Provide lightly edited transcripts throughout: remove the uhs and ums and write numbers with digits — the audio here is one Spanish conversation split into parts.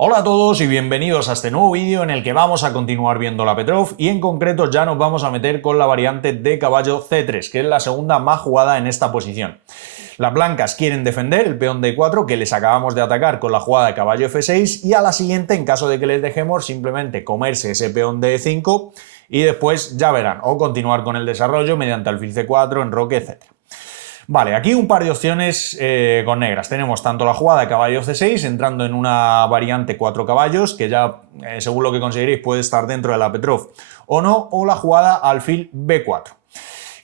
Hola a todos y bienvenidos a este nuevo vídeo en el que vamos a continuar viendo la Petrov y en concreto ya nos vamos a meter con la variante de caballo C3, que es la segunda más jugada en esta posición. Las blancas quieren defender el peón D4 que les acabamos de atacar con la jugada de caballo F6 y a la siguiente, en caso de que les dejemos, simplemente comerse ese peón D5 y después ya verán, o continuar con el desarrollo mediante alfil C4, enroque, etc. Vale, aquí un par de opciones con negras. Tenemos tanto la jugada de caballo C6 entrando en una variante 4 caballos, que ya según lo que consideréis puede estar dentro de la Petrov o no, o la jugada alfil B4.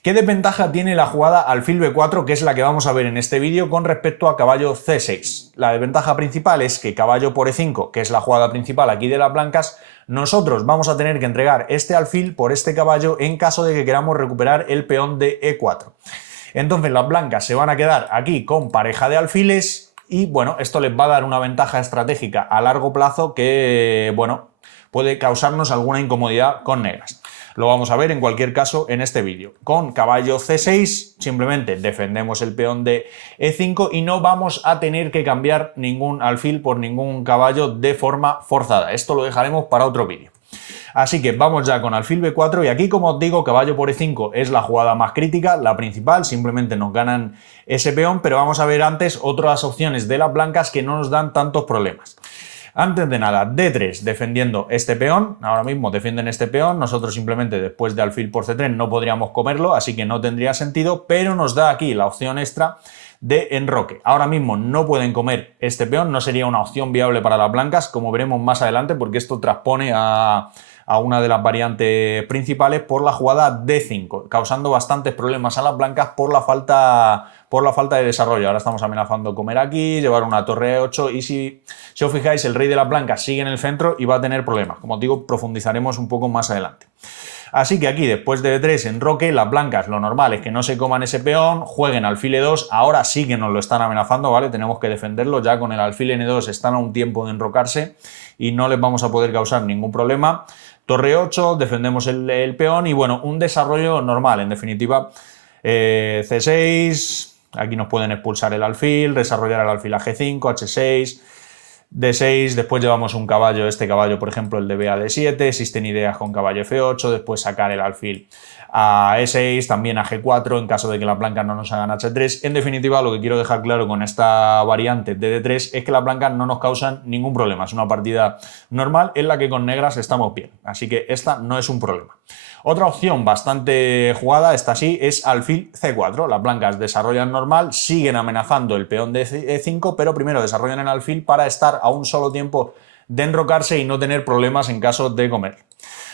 ¿Qué desventaja tiene la jugada alfil B4, que es la que vamos a ver en este vídeo, con respecto a caballo C6? La desventaja principal es que caballo por E5, que es la jugada principal aquí de las blancas, nosotros vamos a tener que entregar este alfil por este caballo en caso de que queramos recuperar el peón de E4. Entonces las blancas se van a quedar aquí con pareja de alfiles y bueno, esto les va a dar una ventaja estratégica a largo plazo que, bueno, puede causarnos alguna incomodidad con negras. Lo vamos a ver en cualquier caso en este vídeo. Con caballo C6 simplemente defendemos el peón de E5 y no vamos a tener que cambiar ningún alfil por ningún caballo de forma forzada. Esto lo dejaremos para otro vídeo. Así que vamos ya con alfil B4 y aquí, como os digo, caballo por E5 es la jugada más crítica, la principal, simplemente nos ganan ese peón, pero vamos a ver antes otras opciones de las blancas que no nos dan tantos problemas. Antes de nada, D3 defendiendo este peón, ahora mismo defienden este peón, nosotros simplemente después de alfil por C3 no podríamos comerlo, así que no tendría sentido, pero nos da aquí la opción extra de enroque. Ahora mismo no pueden comer este peón, no sería una opción viable para las blancas, como veremos más adelante, porque esto transpone a una de las variantes principales por la jugada D5, causando bastantes problemas a las blancas por la falta de desarrollo. Ahora estamos amenazando comer aquí, llevar una torre E8 y si os fijáis el rey de las blancas sigue en el centro y va a tener problemas. Como os digo, profundizaremos un poco más adelante. Así que aquí, después de D3 enroque, las blancas lo normal es que no se coman ese peón, jueguen alfil E2, ahora sí que nos lo están amenazando, ¿vale? Tenemos que defenderlo, ya con el alfil N2 están a un tiempo de enrocarse y no les vamos a poder causar ningún problema. Torre 8, defendemos el peón y bueno, un desarrollo normal, en definitiva. C6, aquí nos pueden expulsar el alfil, desarrollar el alfil a G5, H6, D6, después llevamos un caballo, este caballo por ejemplo el de B a D7, existen ideas con caballo F8, después sacar el alfil a E6, también a G4 en caso de que las blancas no nos hagan H3. En definitiva, lo que quiero dejar claro con esta variante de D3 es que las blancas no nos causan ningún problema, es una partida normal en la que con negras estamos bien, así que esta no es un problema. Otra opción bastante jugada, esta sí, es alfil C4. Las blancas desarrollan normal, siguen amenazando el peón de E5, pero primero desarrollan el alfil para estar a un solo tiempo de enrocarse y no tener problemas en caso de comer.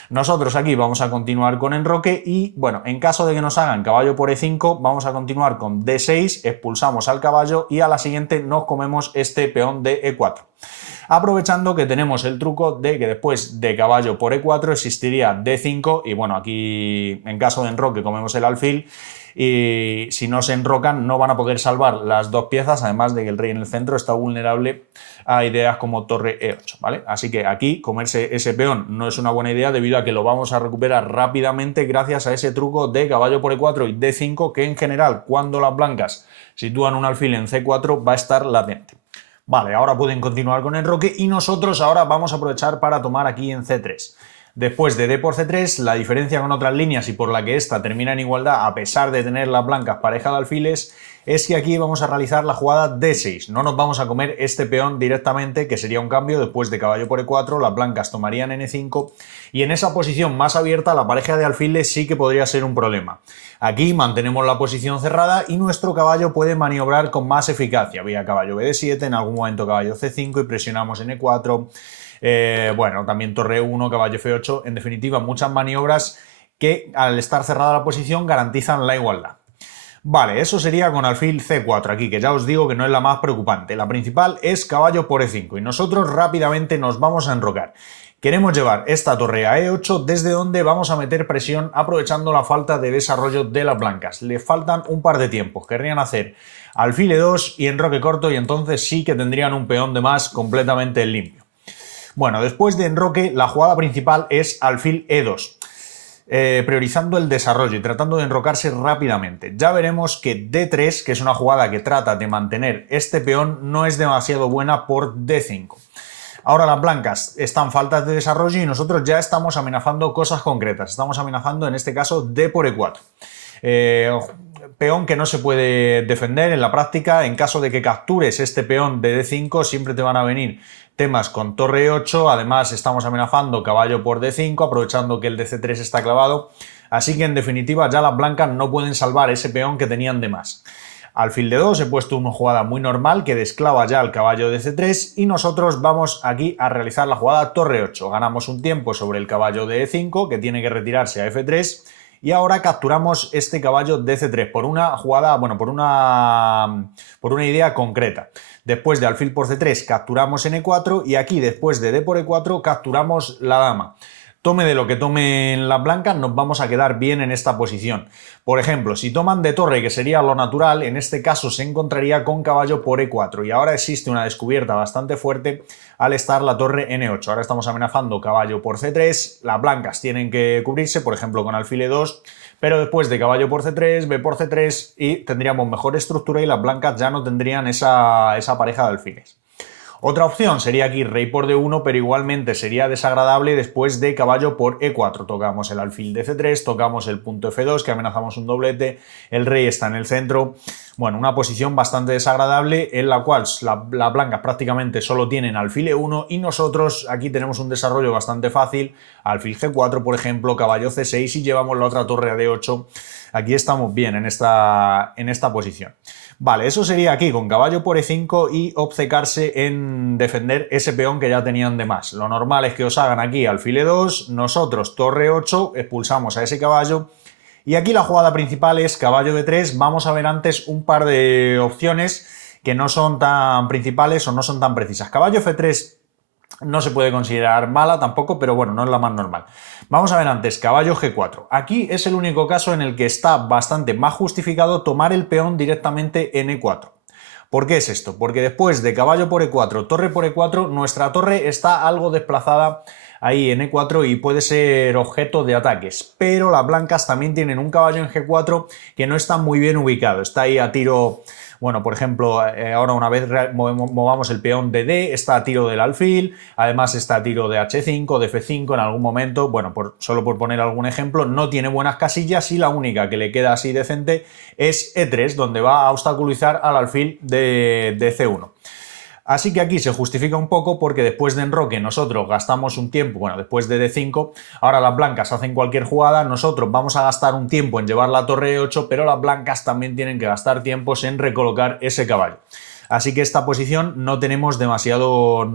Nosotros aquí vamos a continuar con enroque y, bueno, en caso de que nos hagan caballo por E5, vamos a continuar con D6, expulsamos al caballo y a la siguiente nos comemos este peón de E4. Aprovechando que tenemos el truco de que después de caballo por E4 existiría D5 y, bueno, aquí en caso de enroque comemos el alfil y si no se enrocan no van a poder salvar las dos piezas, además de que el rey en el centro está vulnerable a ideas como torre E8, ¿vale? Así que aquí comerse ese peón no es una buena idea debido a que lo vamos a recuperar rápidamente gracias a ese truco de caballo por E4 y D5 que en general cuando las blancas sitúan un alfil en C4 va a estar latente. Vale, ahora pueden continuar con enroque y nosotros ahora vamos a aprovechar para tomar aquí en C3. Después de D por C3, la diferencia con otras líneas y por la que esta termina en igualdad a pesar de tener las blancas pareja de alfiles es que aquí vamos a realizar la jugada D6. No nos vamos a comer este peón directamente, que sería un cambio después de caballo por E4, las blancas tomarían N5 y en esa posición más abierta la pareja de alfiles sí que podría ser un problema. Aquí mantenemos la posición cerrada y nuestro caballo puede maniobrar con más eficacia, vía caballo BD7, en algún momento caballo C5 y presionamos N4. Bueno, también torre 1, caballo F8, en definitiva muchas maniobras que al estar cerrada la posición garantizan la igualdad. Vale, eso sería con alfil C4 aquí, que ya os digo que no es la más preocupante. La principal es caballo por E5 y nosotros rápidamente nos vamos a enrocar. Queremos llevar esta torre a E8 desde donde vamos a meter presión aprovechando la falta de desarrollo de las blancas. Le faltan un par de tiempos, querrían hacer alfil E2 y enroque corto y entonces sí que tendrían un peón de más completamente limpio. Bueno, después de enroque, la jugada principal es alfil E2, priorizando el desarrollo y tratando de enrocarse rápidamente. Ya veremos que D3, que es una jugada que trata de mantener este peón, no es demasiado buena por D5. Ahora las blancas están faltas de desarrollo y nosotros ya estamos amenazando cosas concretas. Estamos amenazando en este caso D por E4. Peón que no se puede defender en la práctica. En caso de que captures este peón de D5 siempre te van a venir temas con torre E8. Además estamos amenazando caballo por D5 aprovechando que el DC3 está clavado. Así que en definitiva ya las blancas no pueden salvar ese peón que tenían de más. Alfil de 2 he puesto una jugada muy normal que desclava ya al caballo de C3 y nosotros vamos aquí a realizar la jugada torre 8. Ganamos un tiempo sobre el caballo de E5 que tiene que retirarse a F3 y ahora capturamos este caballo de C3 por una jugada, bueno, por una idea concreta. Después de alfil por C3 capturamos en E4 y aquí después de D por E4 capturamos la dama. Tome de lo que tomen las blancas, nos vamos a quedar bien en esta posición. Por ejemplo, si toman de torre, que sería lo natural, en este caso se encontraría con caballo por E4 y ahora existe una descubierta bastante fuerte al estar la torre N8. Ahora estamos amenazando caballo por C3, las blancas tienen que cubrirse, por ejemplo con alfil E2, pero después de caballo por C3, B por C3 y tendríamos mejor estructura y las blancas ya no tendrían esa pareja de alfiles. Otra opción sería aquí rey por D1, pero igualmente sería desagradable después de caballo por E4. Tocamos el alfil de C3, tocamos el punto F2, que amenazamos un doblete, el rey está en el centro. Bueno, una posición bastante desagradable en la cual las blancas prácticamente solo tienen alfil E1 y nosotros aquí tenemos un desarrollo bastante fácil, alfil G4 por ejemplo, caballo C6 y llevamos la otra torre a D8. Aquí estamos bien en esta posición. Vale, eso sería aquí con caballo por E5 y obcecarse en defender ese peón que ya tenían de más. Lo normal es que os hagan aquí alfil E2, nosotros torre 8, expulsamos a ese caballo y aquí la jugada principal es caballo D3. Vamos a ver antes un par de opciones que no son tan principales o no son tan precisas. Caballo F3 no se puede considerar mala tampoco, pero bueno, no es la más normal. Vamos a ver antes, caballo G4. Aquí es el único caso en el que está bastante más justificado tomar el peón directamente en E4. ¿Por qué es esto? Porque después de caballo por E4, torre por E4, nuestra torre está algo desplazada ahí en E4 y puede ser objeto de ataques. Pero las blancas también tienen un caballo en G4 que no está muy bien ubicado. Está ahí a tiro... Bueno, por ejemplo, ahora una vez movamos el peón de D, está a tiro del alfil, además está a tiro de H5, de F5 en algún momento, bueno, solo por poner algún ejemplo, no tiene buenas casillas y la única que le queda así decente es E3, donde va a obstaculizar al alfil de C1. Así que aquí se justifica un poco porque después de enroque nosotros gastamos un tiempo, bueno, después de D5, ahora las blancas hacen cualquier jugada, nosotros vamos a gastar un tiempo en llevar la torre E8, pero las blancas también tienen que gastar tiempos en recolocar ese caballo. Así que esta posición no tenemos demasiado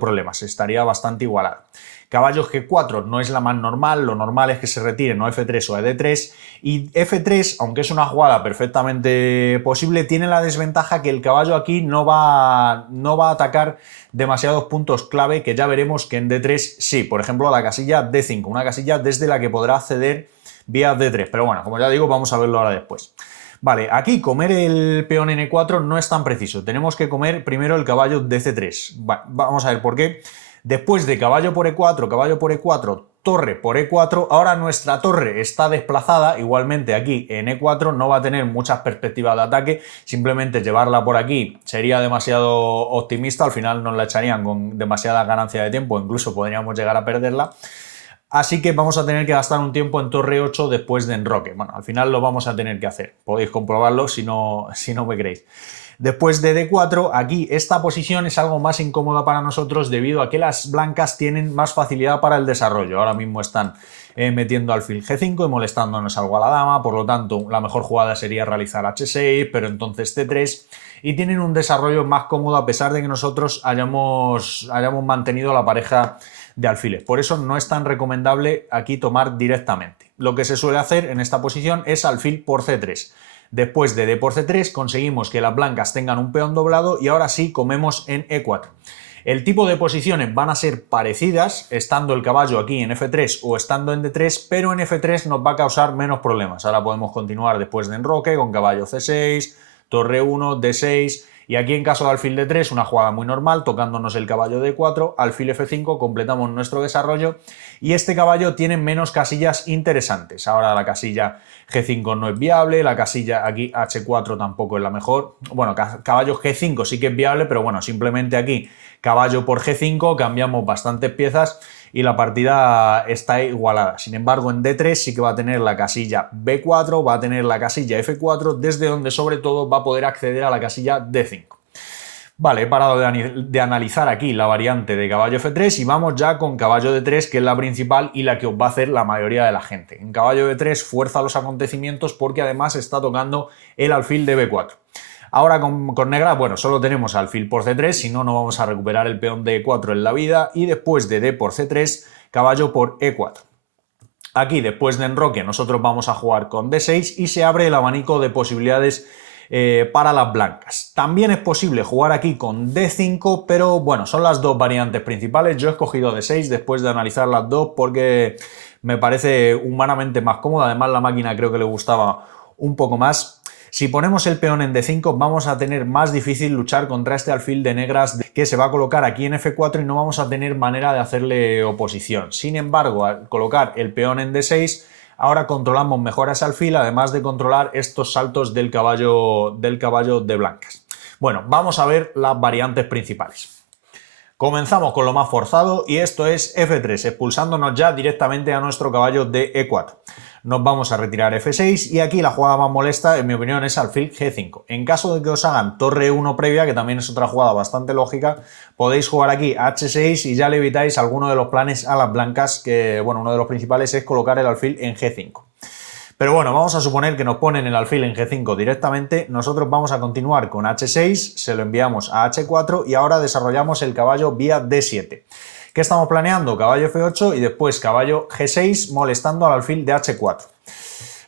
problemas, estaría bastante igualada. Caballo G4 no es la más normal, lo normal es que se retiren o F3 o a D3 y F3, aunque es una jugada perfectamente posible, tiene la desventaja que el caballo aquí no va a atacar demasiados puntos clave que ya veremos que en D3 sí, por ejemplo la casilla D5, una casilla desde la que podrá acceder vía D3, pero bueno, como ya digo, vamos a verlo ahora después. Vale, aquí comer el peón en E4 no es tan preciso, tenemos que comer primero el caballo de C3, vamos a ver por qué. Después de caballo por E4, torre por E4, ahora nuestra torre está desplazada, igualmente aquí en E4 no va a tener muchas perspectivas de ataque, simplemente llevarla por aquí sería demasiado optimista, al final nos la echarían con demasiada ganancia de tiempo, incluso podríamos llegar a perderla. Así que vamos a tener que gastar un tiempo en torre 8 después de enroque. Bueno, al final lo vamos a tener que hacer, podéis comprobarlo si no me creéis. Después de D4, aquí esta posición es algo más incómoda para nosotros debido a que las blancas tienen más facilidad para el desarrollo. Ahora mismo están metiendo alfil G5 y molestándonos algo a la dama, por lo tanto la mejor jugada sería realizar H6, pero entonces C3 y tienen un desarrollo más cómodo a pesar de que nosotros hayamos mantenido la pareja de alfiles. Por eso no es tan recomendable aquí tomar directamente. Lo que se suele hacer en esta posición es alfil por C3. Después de D por C3 conseguimos que las blancas tengan un peón doblado y ahora sí comemos en E4. El tipo de posiciones van a ser parecidas, estando el caballo aquí en F3 o estando en D3, pero en F3 nos va a causar menos problemas. Ahora podemos continuar después de enroque con caballo C6, torre 1, D6 y aquí en caso de alfil D3 una jugada muy normal, tocándonos el caballo D4, alfil F5, completamos nuestro desarrollo y este caballo tiene menos casillas interesantes. Ahora la casilla G5 no es viable, la casilla aquí H4 tampoco es la mejor. Bueno, caballo G5 sí que es viable, pero bueno, simplemente aquí caballo por G5, cambiamos bastantes piezas y la partida está igualada. Sin embargo, en D3 sí que va a tener la casilla B4, va a tener la casilla F4, desde donde sobre todo va a poder acceder a la casilla D5. Vale, he parado de analizar aquí la variante de caballo F3 y vamos ya con caballo D3, que es la principal y la que os va a hacer la mayoría de la gente. En caballo D3 fuerza los acontecimientos porque además está tocando el alfil de B4. Ahora con negra, bueno, solo tenemos alfil por C3, si no, no vamos a recuperar el peón de E4 en la vida, y después de D por C3, caballo por E4. Aquí, después de enroque, nosotros vamos a jugar con D6 y se abre el abanico de posibilidades para las blancas. También es posible jugar aquí con D5, pero bueno, son las dos variantes principales. Yo he escogido D6 después de analizar las dos porque me parece humanamente más cómoda. Además, la máquina creo que le gustaba un poco más. Si ponemos el peón en D5 vamos a tener más difícil luchar contra este alfil de negras que se va a colocar aquí en F4 y no vamos a tener manera de hacerle oposición. Sin embargo, al colocar el peón en D6, ahora controlamos mejor a ese alfil, además de controlar estos saltos del caballo de blancas. Bueno, vamos a ver las variantes principales. Comenzamos con lo más forzado y esto es F3, expulsándonos ya directamente a nuestro caballo de E4. Nos vamos a retirar F6 y aquí la jugada más molesta, en mi opinión, es alfil G5. En caso de que os hagan torre 1 previa, que también es otra jugada bastante lógica, podéis jugar aquí H6 y ya le evitáis alguno de los planes a las blancas, que bueno, uno de los principales es colocar el alfil en G5. Pero bueno, vamos a suponer que nos ponen el alfil en G5 directamente, nosotros vamos a continuar con H6, se lo enviamos a H4 y ahora desarrollamos el caballo vía D7. ¿Qué estamos planeando? Caballo F8 y después caballo G6 molestando al alfil de H4.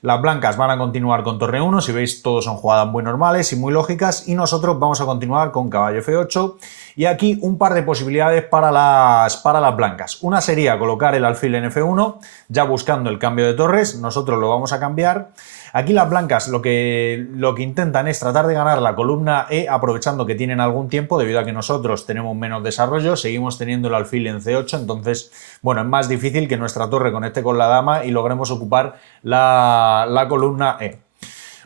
Las blancas van a continuar con torre 1, si veis todos son jugadas muy normales y muy lógicas, y nosotros vamos a continuar con caballo F8 y aquí un par de posibilidades para las blancas. Una sería colocar el alfil en F1, ya buscando el cambio de torres, nosotros lo vamos a cambiar. Aquí las blancas lo que intentan es tratar de ganar la columna E aprovechando que tienen algún tiempo, debido a que nosotros tenemos menos desarrollo, seguimos teniendo el alfil en C8, entonces, bueno, es más difícil que nuestra torre conecte con la dama y logremos ocupar la columna E.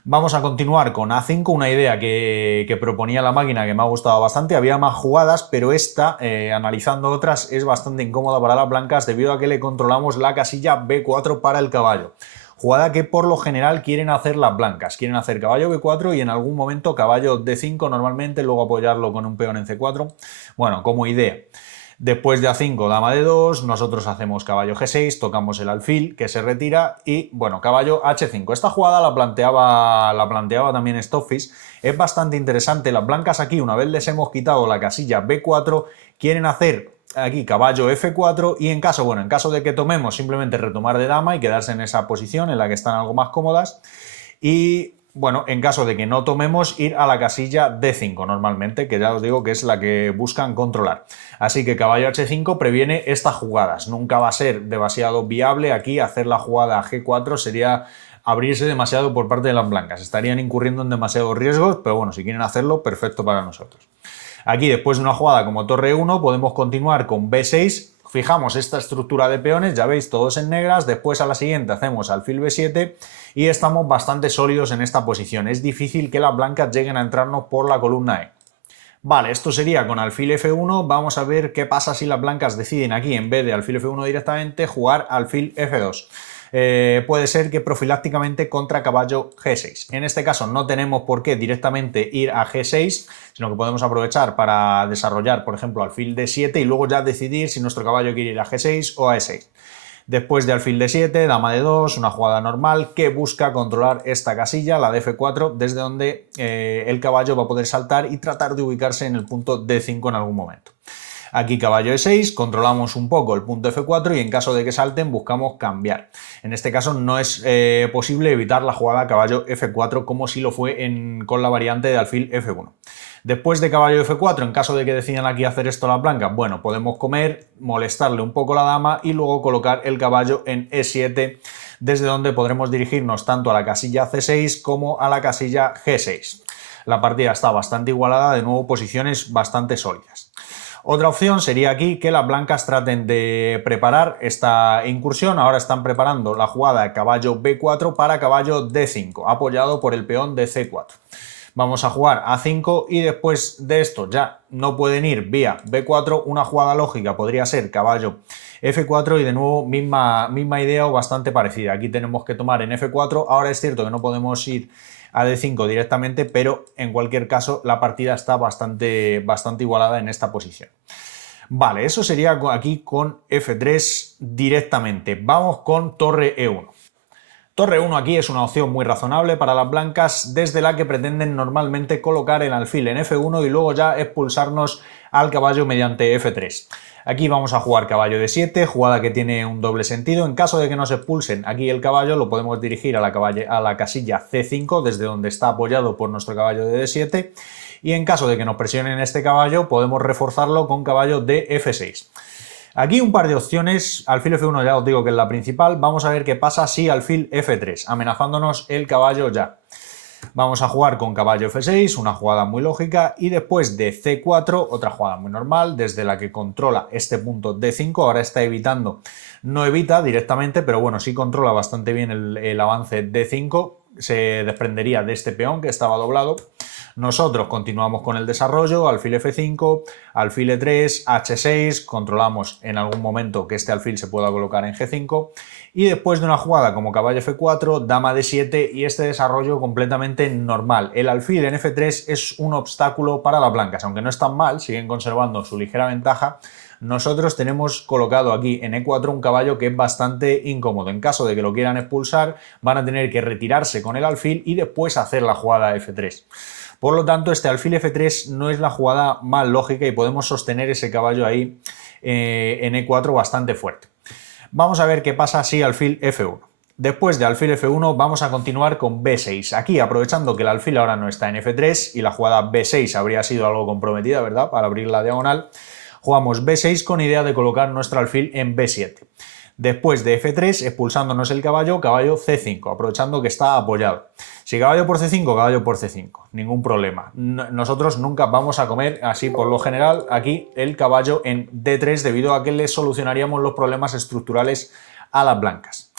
Vamos a continuar con A5, una idea que proponía la máquina que me ha gustado bastante. Había más jugadas, pero esta, analizando otras, es bastante incómoda para las blancas debido a que le controlamos la casilla B4 para el caballo. Jugada que por lo general quieren hacer las blancas. Quieren hacer caballo B4 y en algún momento caballo D5 normalmente, luego apoyarlo con un peón en C4. Bueno, como idea. Después de A5, dama D2, nosotros hacemos caballo G6, tocamos el alfil que se retira y, bueno, caballo H5. Esta jugada la planteaba también Stockfish. Es bastante interesante. Las blancas aquí, una vez les hemos quitado la casilla B4, quieren hacer aquí caballo F4 y en caso de que tomemos, simplemente retomar de dama y quedarse en esa posición en la que están algo más cómodas. Y bueno, en caso de que no tomemos, ir a la casilla D5 normalmente, que ya os digo que es la que buscan controlar. Así que caballo H5 previene estas jugadas. Nunca va a ser demasiado viable aquí hacer la jugada G4, sería abrirse demasiado por parte de las blancas. Estarían incurriendo en demasiados riesgos, pero bueno, si quieren hacerlo, perfecto para nosotros. Aquí, después de una jugada como torre 1, podemos continuar con B6. Fijamos esta estructura de peones, ya veis, todos en negras. Después a la siguiente hacemos alfil B7 y estamos bastante sólidos en esta posición. Es difícil que las blancas lleguen a entrarnos por la columna E. Vale, esto sería con alfil F1. Vamos a ver qué pasa si las blancas deciden aquí, en vez de alfil F1 directamente, jugar alfil F2. Puede ser que profilácticamente contra caballo G6. En este caso no tenemos por qué directamente ir a G6, sino que podemos aprovechar para desarrollar, por ejemplo, alfil D7 y luego ya decidir si nuestro caballo quiere ir a G6 o a E6. Después de alfil D7, dama D2, una jugada normal que busca controlar esta casilla, la de F4, desde donde el caballo va a poder saltar y tratar de ubicarse en el punto D5 en algún momento. Aquí caballo E6, controlamos un poco el punto F4 y en caso de que salten buscamos cambiar. En este caso no es posible evitar la jugada caballo F4 como si lo fue con la variante de alfil F1. Después de caballo F4, en caso de que decidan aquí hacer esto las blancas, bueno, podemos comer, molestarle un poco la dama y luego colocar el caballo en E7, desde donde podremos dirigirnos tanto a la casilla C6 como a la casilla G6. La partida está bastante igualada, de nuevo posiciones bastante sólidas. Otra opción sería aquí que las blancas traten de preparar esta incursión. Ahora están preparando la jugada de caballo B4 para caballo D5, apoyado por el peón de C4. Vamos a jugar A5 y después de esto ya no pueden ir vía B4. Una jugada lógica podría ser caballo F4 y de nuevo misma idea o bastante parecida. Aquí tenemos que tomar en F4. Ahora es cierto que no podemos ir a D5 directamente, pero en cualquier caso la partida está bastante igualada en esta posición. Vale, eso sería aquí con F3 directamente. Vamos con torre E1. Torre 1 aquí es una opción muy razonable para las blancas, desde la que pretenden normalmente colocar el alfil en F1 y luego ya expulsarnos al caballo mediante F3. Aquí vamos a jugar caballo D7, jugada que tiene un doble sentido. En caso de que nos expulsen aquí el caballo, lo podemos dirigir a la casilla C5, desde donde está apoyado por nuestro caballo de D7. Y en caso de que nos presionen este caballo, podemos reforzarlo con caballo de F6. Aquí un par de opciones. Alfil F1 ya os digo que es la principal. Vamos a ver qué pasa si alfil F3, amenazándonos el caballo ya. Vamos a jugar con caballo F6, una jugada muy lógica, y después de C4, otra jugada muy normal, desde la que controla este punto D5, ahora está evitando, no evita directamente, pero bueno, sí controla bastante bien el avance D5, se desprendería de este peón que estaba doblado. Nosotros continuamos con el desarrollo, alfil F5, alfil E3, H6, controlamos en algún momento que este alfil se pueda colocar en G5 y después de una jugada como caballo F4, dama D7 y este desarrollo completamente normal. El alfil en F3 es un obstáculo para las blancas, aunque no están mal, siguen conservando su ligera ventaja. Nosotros tenemos colocado aquí en E4 un caballo que es bastante incómodo. En caso de que lo quieran expulsar, van a tener que retirarse con el alfil y después hacer la jugada F3. Por lo tanto, este alfil F3 no es la jugada más lógica y podemos sostener ese caballo ahí en E4 bastante fuerte. Vamos a ver qué pasa si alfil F1. Después de alfil F1 vamos a continuar con B6. Aquí, aprovechando que el alfil ahora no está en F3 y la jugada B6 habría sido algo comprometida, ¿verdad?, para abrir la diagonal, jugamos B6 con idea de colocar nuestro alfil en B7. Después de F3, expulsándonos el caballo, caballo C5, aprovechando que está apoyado. Si caballo por C5, caballo por C5, ningún problema. Nosotros nunca vamos a comer, así por lo general, aquí el caballo en D3 debido a que le solucionaríamos los problemas estructurales a las blancas.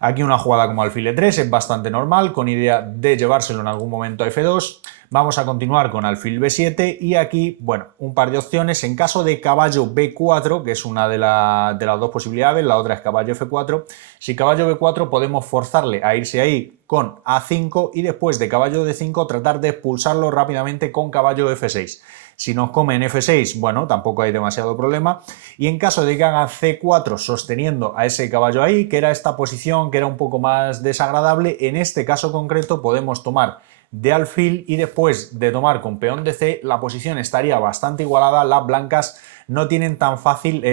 Aquí una jugada como alfil E3 es bastante normal, con idea de llevárselo en algún momento a F2. Vamos a continuar con alfil B7 y aquí, bueno, un par de opciones. En caso de caballo B4, que es una de las dos posibilidades, la otra es caballo F4. Si caballo B4 podemos forzarle a irse ahí con A5 y después de caballo D5 tratar de expulsarlo rápidamente con caballo F6. Si nos come en F6, bueno, tampoco hay demasiado problema. Y en caso de que haga C4 sosteniendo a ese caballo ahí, que era esta posición que era un poco más desagradable, en este caso concreto podemos tomar de alfil y después de tomar con peón de C la posición estaría bastante igualada. Las blancas no tienen tan fácil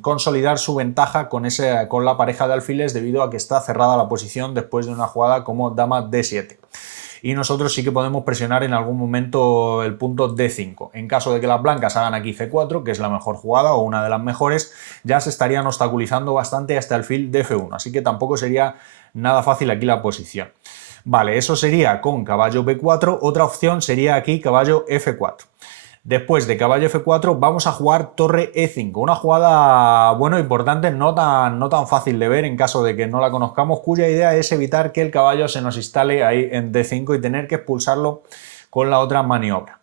consolidar su ventaja con la pareja de alfiles debido a que está cerrada la posición después de una jugada como dama D7. Y nosotros sí que podemos presionar en algún momento el punto D5. En caso de que las blancas hagan aquí C4, que es la mejor jugada o una de las mejores, ya se estarían obstaculizando bastante hasta el alfil de F1, así que tampoco sería nada fácil aquí la posición. Vale, eso sería con caballo B4, otra opción sería aquí caballo F4. Después de caballo F4 vamos a jugar torre E5, una jugada, bueno, importante, no tan fácil de ver en caso de que no la conozcamos, cuya idea es evitar que el caballo se nos instale ahí en D5 y tener que expulsarlo con la otra maniobra.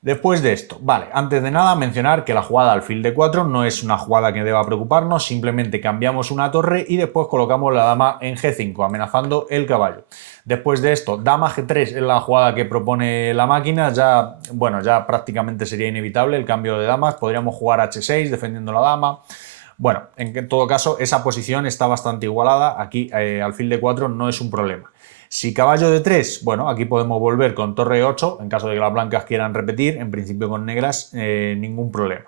Después de esto, vale, antes de nada mencionar que la jugada alfil D4 no es una jugada que deba preocuparnos, simplemente cambiamos una torre y después colocamos la dama en G5, amenazando el caballo. Después de esto, dama G3 es la jugada que propone la máquina, ya prácticamente sería inevitable el cambio de damas, podríamos jugar H6 defendiendo la dama. Bueno, en todo caso, esa posición está bastante igualada, aquí alfil D4 no es un problema. Si caballo de 3, bueno, aquí podemos volver con torre 8, en caso de que las blancas quieran repetir, en principio con negras, ningún problema.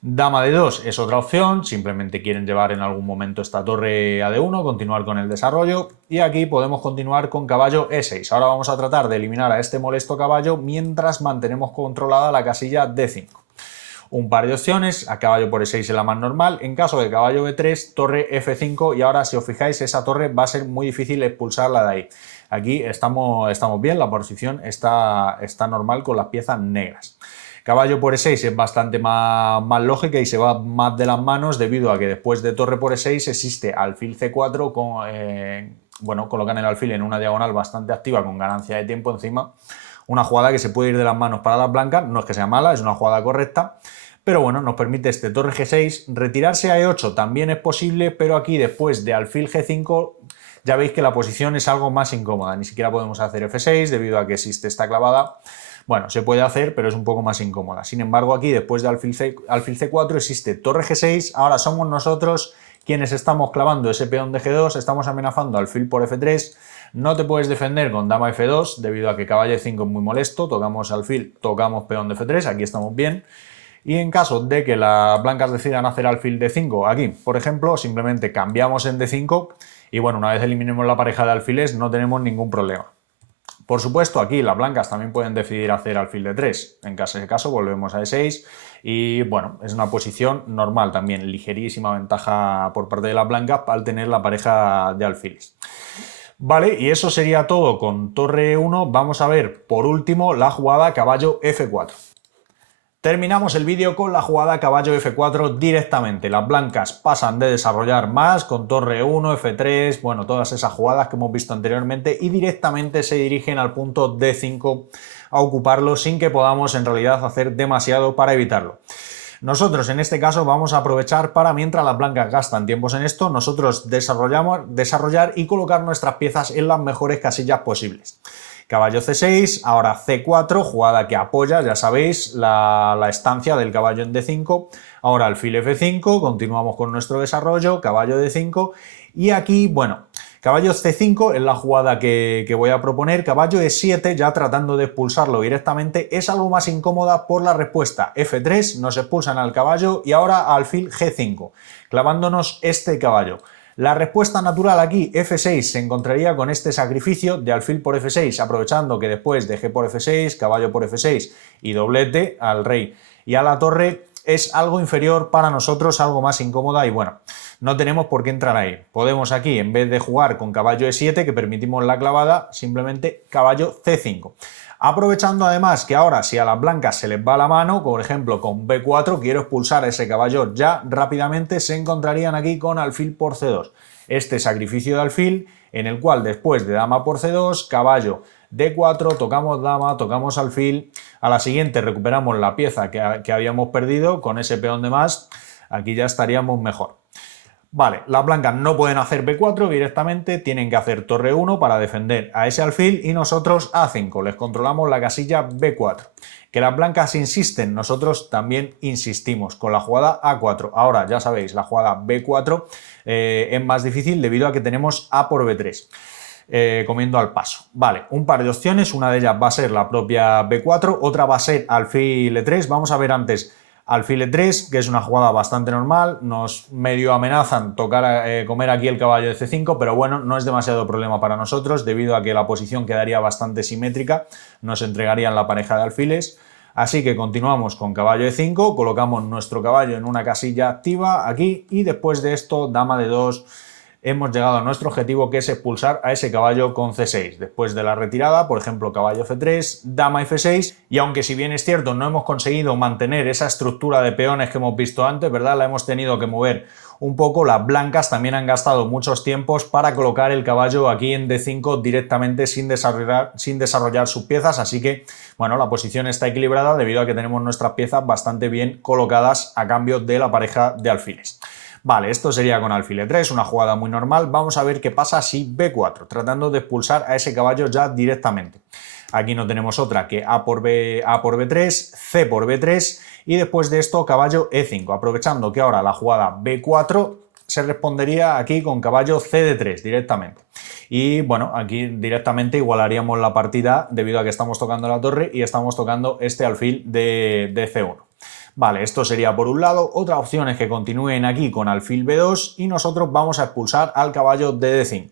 Dama de 2 es otra opción, simplemente quieren llevar en algún momento esta torre a D1, continuar con el desarrollo, y aquí podemos continuar con caballo E6. Ahora vamos a tratar de eliminar a este molesto caballo mientras mantenemos controlada la casilla D5. Un par de opciones, a caballo por E6 es la más normal, en caso de caballo B3, torre F5 y ahora si os fijáis esa torre va a ser muy difícil expulsarla de ahí. Aquí estamos bien, la posición está normal con las piezas negras. Caballo por E6 es bastante más lógica y se va más de las manos debido a que después de torre por E6 existe alfil C4 bueno, colocan el alfil en una diagonal bastante activa con ganancia de tiempo encima. Una jugada que se puede ir de las manos para las blancas, no es que sea mala, es una jugada correcta, pero bueno, nos permite este torre G6, retirarse a E8 también es posible, pero aquí después de alfil G5 ya veis que la posición es algo más incómoda, ni siquiera podemos hacer F6 debido a que existe esta clavada. Bueno, se puede hacer, pero es un poco más incómoda. Sin embargo, aquí después de alfil C4 existe torre G6, ahora somos nosotros quienes estamos clavando ese peón de G2, estamos amenazando alfil por F3, no te puedes defender con dama F2 debido a que caballo E5 es muy molesto, tocamos alfil, tocamos peón de F3, aquí estamos bien. Y en caso de que las blancas decidan hacer alfil D5 aquí, por ejemplo, simplemente cambiamos en D5 y bueno, una vez eliminemos la pareja de alfiles no tenemos ningún problema. Por supuesto, aquí las blancas también pueden decidir hacer alfil D3. En ese caso volvemos a E6 y bueno, es una posición normal también, ligerísima ventaja por parte de las blancas al tener la pareja de alfiles. Vale, y eso sería todo con torre 1. Vamos a ver por último la jugada caballo F4. Terminamos el vídeo con la jugada caballo F4 directamente. Las blancas pasan de desarrollar más con torre 1, F3, bueno, todas esas jugadas que hemos visto anteriormente y directamente se dirigen al punto D5 a ocuparlo sin que podamos en realidad hacer demasiado para evitarlo. Nosotros en este caso vamos a aprovechar para, mientras las blancas gastan tiempos en esto, nosotros desarrollar y colocar nuestras piezas en las mejores casillas posibles. Caballo C6, ahora C4, jugada que apoya, ya sabéis, la estancia del caballo en D5. Ahora alfil F5, continuamos con nuestro desarrollo, caballo D5 y aquí, bueno, caballo C5 es la jugada que voy a proponer, caballo E7 ya tratando de expulsarlo directamente es algo más incómoda por la respuesta. F3, nos expulsan al caballo y ahora alfil G5, clavándonos este caballo. La respuesta natural aquí, F6, se encontraría con este sacrificio de alfil por F6, aprovechando que después de G por F6, caballo por F6 y doblete al rey y a la torre es algo inferior para nosotros, algo más incómoda y bueno, no tenemos por qué entrar ahí. Podemos aquí, en vez de jugar con caballo E7, que permitimos la clavada, simplemente caballo C5. Aprovechando además que ahora si a las blancas se les va la mano, por ejemplo con B4, quiero expulsar a ese caballo ya rápidamente, se encontrarían aquí con alfil por C2. Este sacrificio de alfil en el cual después de dama por C2, caballo D4, tocamos dama, tocamos alfil, a la siguiente recuperamos la pieza que habíamos perdido con ese peón de más, aquí ya estaríamos mejor. Vale, las blancas no pueden hacer B4 directamente, tienen que hacer torre 1 para defender a ese alfil y nosotros A5, les controlamos la casilla B4. Que las blancas insisten, nosotros también insistimos con la jugada A4. Ahora, ya sabéis, la jugada B4 es más difícil debido a que tenemos A por B3. Comiendo al paso. Vale, un par de opciones, una de ellas va a ser la propia B4, otra va a ser alfil E3, vamos a ver antes alfil E3, que es una jugada bastante normal, nos medio amenazan comer aquí el caballo de C5, pero bueno, no es demasiado problema para nosotros, debido a que la posición quedaría bastante simétrica, nos entregarían la pareja de alfiles, así que continuamos con caballo E5, colocamos nuestro caballo en una casilla activa aquí, y después de esto, dama de 2, hemos llegado a nuestro objetivo, que es expulsar a ese caballo con C6. Después de la retirada, por ejemplo, caballo F3, dama F6, y aunque si bien es cierto no hemos conseguido mantener esa estructura de peones que hemos visto antes, ¿verdad? La hemos tenido que mover un poco, las blancas también han gastado muchos tiempos para colocar el caballo aquí en D5 directamente sin desarrollar sus piezas, así que, bueno, la posición está equilibrada debido a que tenemos nuestras piezas bastante bien colocadas a cambio de la pareja de alfiles. Vale, esto sería con alfil E3, una jugada muy normal. Vamos a ver qué pasa si B4, tratando de expulsar a ese caballo ya directamente. Aquí no tenemos otra que A por B3, C por B3 y después de esto caballo E5, aprovechando que ahora la jugada B4 se respondería aquí con caballo CD3 directamente. Y bueno, aquí directamente igualaríamos la partida debido a que estamos tocando la torre y estamos tocando este alfil de C1. Vale, esto sería por un lado. Otra opción es que continúen aquí con alfil B2 y nosotros vamos a expulsar al caballo de D5.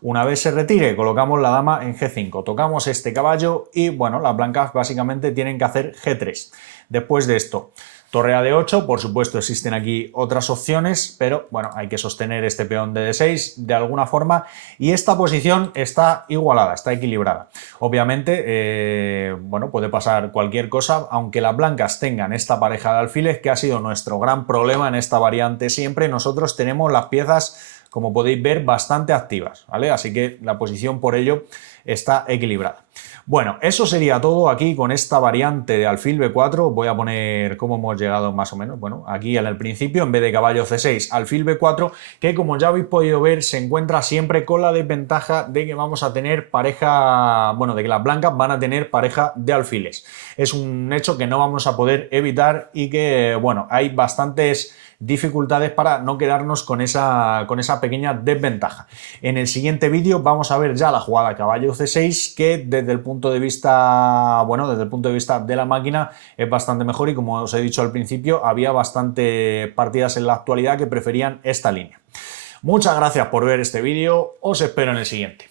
Una vez se retire, colocamos la dama en G5, tocamos este caballo y bueno, las blancas básicamente tienen que hacer G3. Después de esto, torre a D8, por supuesto existen aquí otras opciones, pero bueno, hay que sostener este peón de D6 de alguna forma y esta posición está igualada, está equilibrada. Obviamente, bueno, puede pasar cualquier cosa, aunque las blancas tengan esta pareja de alfiles, que ha sido nuestro gran problema en esta variante siempre, nosotros tenemos las piezas, como podéis ver, bastante activas, ¿vale? Así que la posición por ello está equilibrada. Bueno, eso sería todo aquí con esta variante de alfil B4. Voy a poner cómo hemos llegado más o menos. Bueno, aquí en el principio, en vez de caballo C6, alfil B4, que como ya habéis podido ver, se encuentra siempre con la desventaja de que vamos a tener pareja, bueno, de que las blancas van a tener pareja de alfiles. Es un hecho que no vamos a poder evitar y que, bueno, hay bastantes dificultades para no quedarnos con esa pequeña desventaja. En el siguiente vídeo vamos a ver ya la jugada caballo C6, que desde el punto de vista, bueno, desde el punto de vista de la máquina es bastante mejor y como os he dicho al principio, había bastante partidas en la actualidad que preferían esta línea. Muchas gracias por ver este vídeo, os espero en el siguiente.